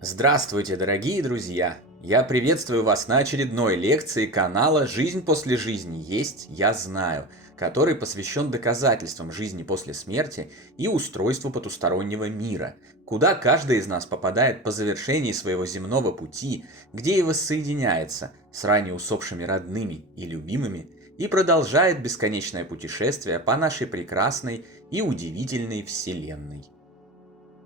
Здравствуйте, дорогие друзья! Я приветствую вас на очередной лекции канала «Жизнь после жизни есть, я знаю», который посвящен доказательствам жизни после смерти и устройству потустороннего мира, куда каждый из нас попадает по завершении своего земного пути, где и воссоединяется с ранее усопшими родными и любимыми и продолжает бесконечное путешествие по нашей прекрасной и удивительной Вселенной.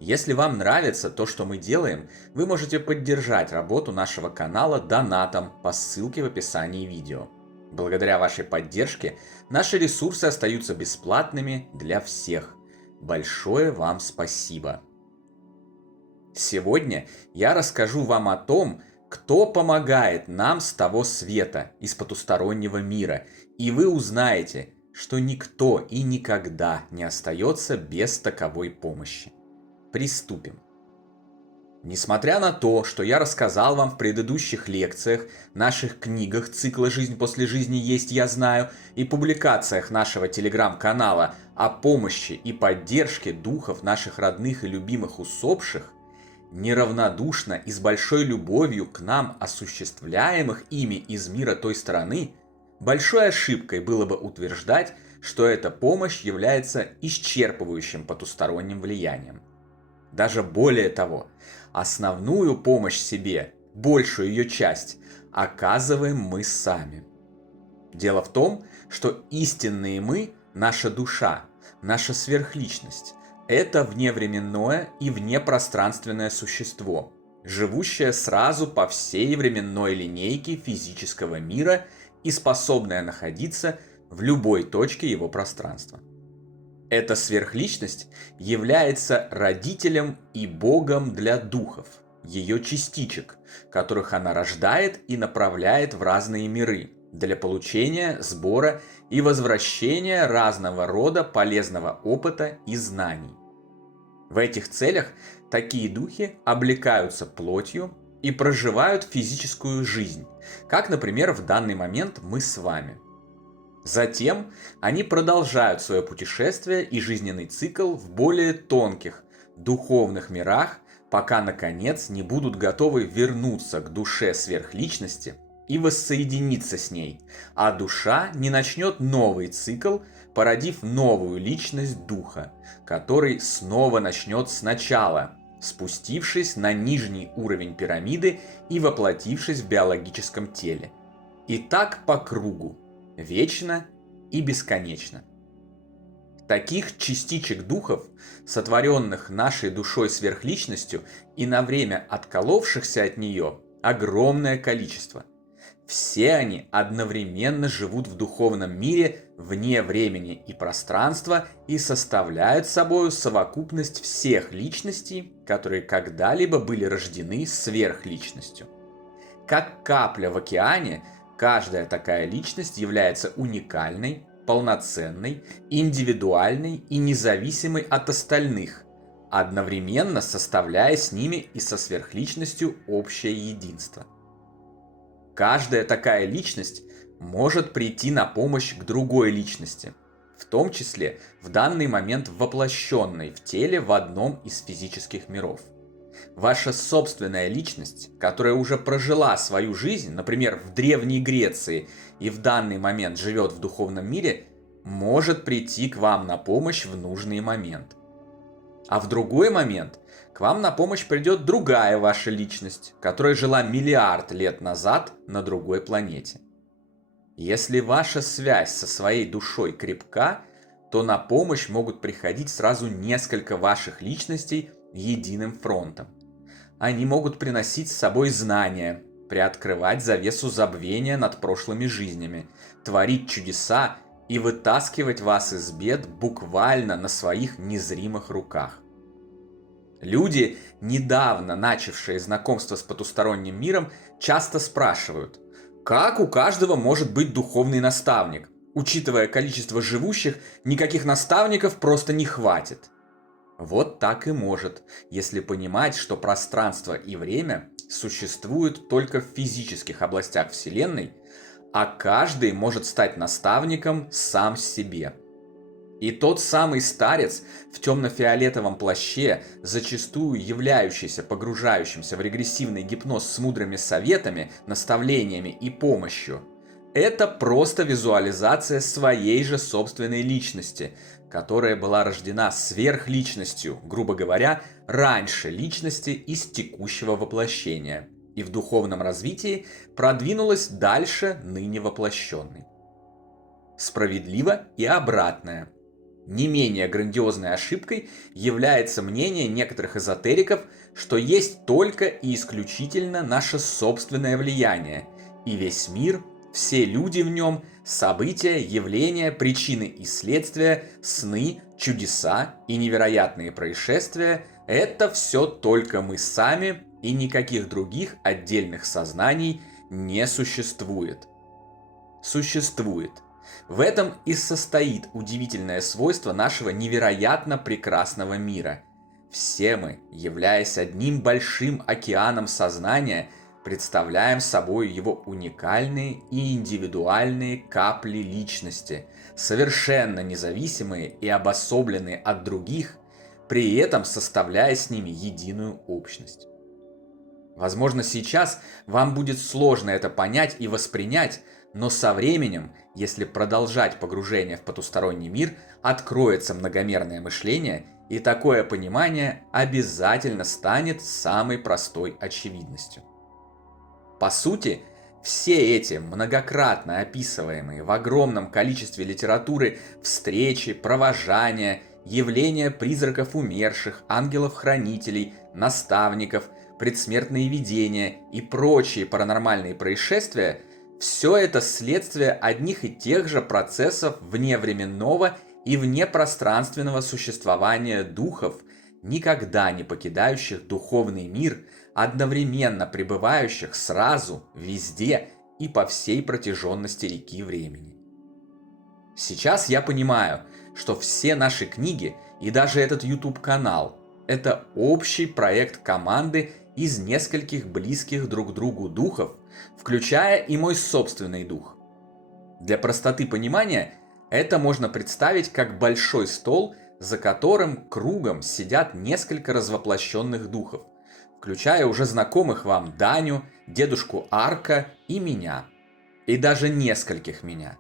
Если вам нравится то, что мы делаем, вы можете поддержать работу нашего канала донатом по ссылке в описании видео. Благодаря вашей поддержке наши ресурсы остаются бесплатными для всех. Большое вам спасибо! Сегодня я расскажу вам о том, кто помогает нам с того света, из потустороннего мира, и вы узнаете, что никто и никогда не остается без таковой помощи. Приступим. Несмотря на то, что я рассказал вам в предыдущих лекциях, наших книгах цикла «Жизнь после жизни есть, я знаю» и публикациях нашего телеграм-канала о помощи и поддержке духов наших родных и любимых усопших, неравнодушно и с большой любовью к нам осуществляемых ими из мира той стороны, большой ошибкой было бы утверждать, что эта помощь является исчерпывающим потусторонним влиянием. Даже более того, основную помощь себе, большую ее часть, оказываем мы сами. Дело в том, что истинные мы, наша душа, наша сверхличность, это вневременное и внепространственное существо, живущее сразу по всей временной линейке физического мира и способное находиться в любой точке его пространства. Эта сверхличность является родителем и богом для духов, ее частичек, которых она рождает и направляет в разные миры для получения, сбора и возвращения разного рода полезного опыта и знаний. В этих целях такие духи облекаются плотью и проживают физическую жизнь, как, например, в данный момент мы с вами. Затем они продолжают свое путешествие и жизненный цикл в более тонких, духовных мирах, пока наконец не будут готовы вернуться к душе сверхличности и воссоединиться с ней, а душа не начнет новый цикл, породив новую личность духа, который снова начнет сначала, спустившись на нижний уровень пирамиды и воплотившись в биологическом теле. И так по кругу. Вечно и бесконечно. Таких частичек духов, сотворенных нашей душой сверхличностью и на время отколовшихся от нее, огромное количество. Все они одновременно живут в духовном мире вне времени и пространства и составляют собой совокупность всех личностей, которые когда-либо были рождены сверхличностью. Как капля в океане, каждая такая личность является уникальной, полноценной, индивидуальной и независимой от остальных, одновременно составляя с ними и со сверхличностью общее единство. Каждая такая личность может прийти на помощь к другой личности, в том числе в данный момент воплощенной в теле в одном из физических миров. Ваша собственная личность, которая уже прожила свою жизнь, например, в Древней Греции и в данный момент живет в духовном мире, может прийти к вам на помощь в нужный момент. А в другой момент к вам на помощь придет другая ваша личность, которая жила миллиард лет назад на другой планете. Если ваша связь со своей душой крепка, то на помощь могут приходить сразу несколько ваших личностей единым фронтом. Они могут приносить с собой знания, приоткрывать завесу забвения над прошлыми жизнями, творить чудеса и вытаскивать вас из бед буквально на своих незримых руках. Люди, недавно начавшие знакомство с потусторонним миром, часто спрашивают, как у каждого может быть духовный наставник? Учитывая количество живущих, никаких наставников просто не хватит. Вот так и может, если понимать, что пространство и время существуют только в физических областях Вселенной, а каждый может стать наставником сам себе. И тот самый старец в темно-фиолетовом плаще, зачастую являющийся погружающимся в регрессивный гипноз с мудрыми советами, наставлениями и помощью, это просто визуализация своей же собственной личности, которая была рождена сверхличностью, грубо говоря, раньше личности из текущего воплощения, и в духовном развитии продвинулась дальше ныне воплощенной. Справедливо и обратное. Не менее грандиозной ошибкой является мнение некоторых эзотериков, что есть только и исключительно наше собственное влияние, и весь мир, все люди в нем, события, явления, причины и следствия, сны, чудеса и невероятные происшествия – это все только мы сами, и никаких других отдельных сознаний не существует. Существует. В этом и состоит удивительное свойство нашего невероятно прекрасного мира. Все мы, являясь одним большим океаном сознания, представляем собой его уникальные и индивидуальные капли личности, совершенно независимые и обособленные от других, при этом составляя с ними единую общность. Возможно, сейчас вам будет сложно это понять и воспринять, но со временем, если продолжать погружение в потусторонний мир, откроется многомерное мышление, и такое понимание обязательно станет самой простой очевидностью. По сути, все эти многократно описываемые в огромном количестве литературы встречи, провожания, явления призраков умерших, ангелов-хранителей, наставников, предсмертные видения и прочие паранормальные происшествия – все это следствие одних и тех же процессов вневременного и внепространственного существования духов, никогда не покидающих духовный мир, одновременно пребывающих сразу, везде и по всей протяженности реки времени. Сейчас я понимаю, что все наши книги и даже этот YouTube-канал – это общий проект команды из нескольких близких друг другу духов, включая и мой собственный дух. Для простоты понимания это можно представить как большой стол, за которым кругом сидят несколько развоплощенных духов, включая уже знакомых вам Даню, дедушку Арка и меня. И даже нескольких меня.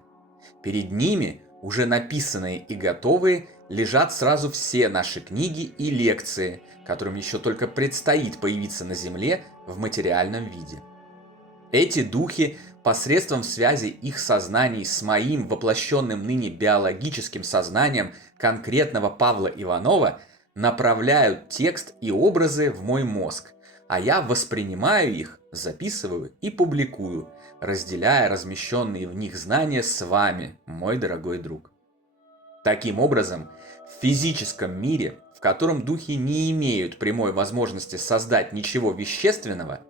Перед ними, уже написанные и готовые, лежат сразу все наши книги и лекции, которым еще только предстоит появиться на Земле в материальном виде. Эти духи посредством связи их сознаний с моим воплощенным ныне биологическим сознанием конкретного Павла Иванова направляют текст и образы в мой мозг, а я воспринимаю их, записываю и публикую, разделяя размещенные в них знания с вами, мой дорогой друг. Таким образом, в физическом мире, в котором духи не имеют прямой возможности создать ничего вещественного,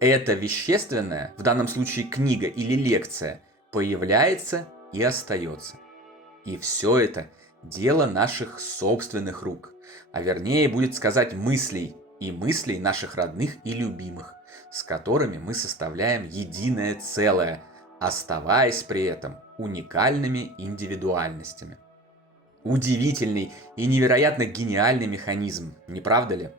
это вещественное, в данном случае книга или лекция, появляется и остается. И все это дело наших собственных рук, а вернее будет сказать мыслей, и мыслей наших родных и любимых, с которыми мы составляем единое целое, оставаясь при этом уникальными индивидуальностями. Удивительный и невероятно гениальный механизм, не правда ли?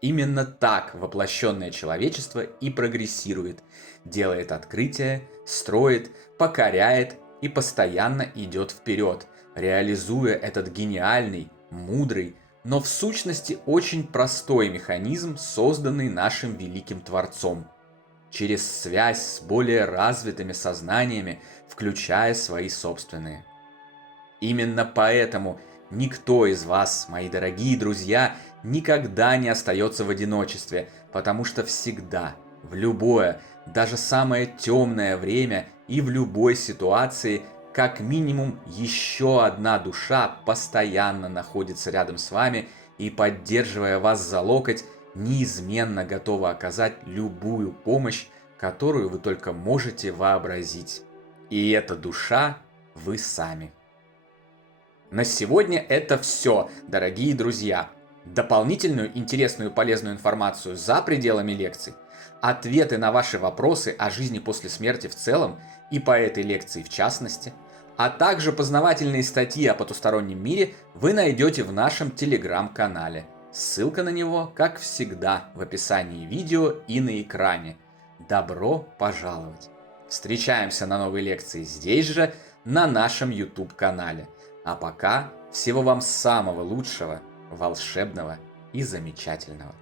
Именно так воплощенное человечество и прогрессирует, делает открытия, строит, покоряет и постоянно идет вперед, реализуя этот гениальный, мудрый, но в сущности очень простой механизм, созданный нашим великим Творцом, через связь с более развитыми сознаниями, включая свои собственные. Именно поэтому никто из вас, мои дорогие друзья, никогда не остается в одиночестве, потому что всегда, в любое, даже самое темное время и в любой ситуации, как минимум еще одна душа постоянно находится рядом с вами и, поддерживая вас за локоть, неизменно готова оказать любую помощь, которую вы только можете вообразить. И эта душа вы сами. На сегодня это все, дорогие друзья. Дополнительную интересную и полезную информацию за пределами лекций, ответы на ваши вопросы о жизни после смерти в целом и по этой лекции в частности, А также познавательные статьи о потустороннем мире вы найдете в нашем телеграм-канале. Ссылка на него, как всегда, в описании видео и на экране. Добро пожаловать! Встречаемся на новой лекции здесь же, на нашем YouTube-канале. А пока всего вам самого лучшего, волшебного и замечательного.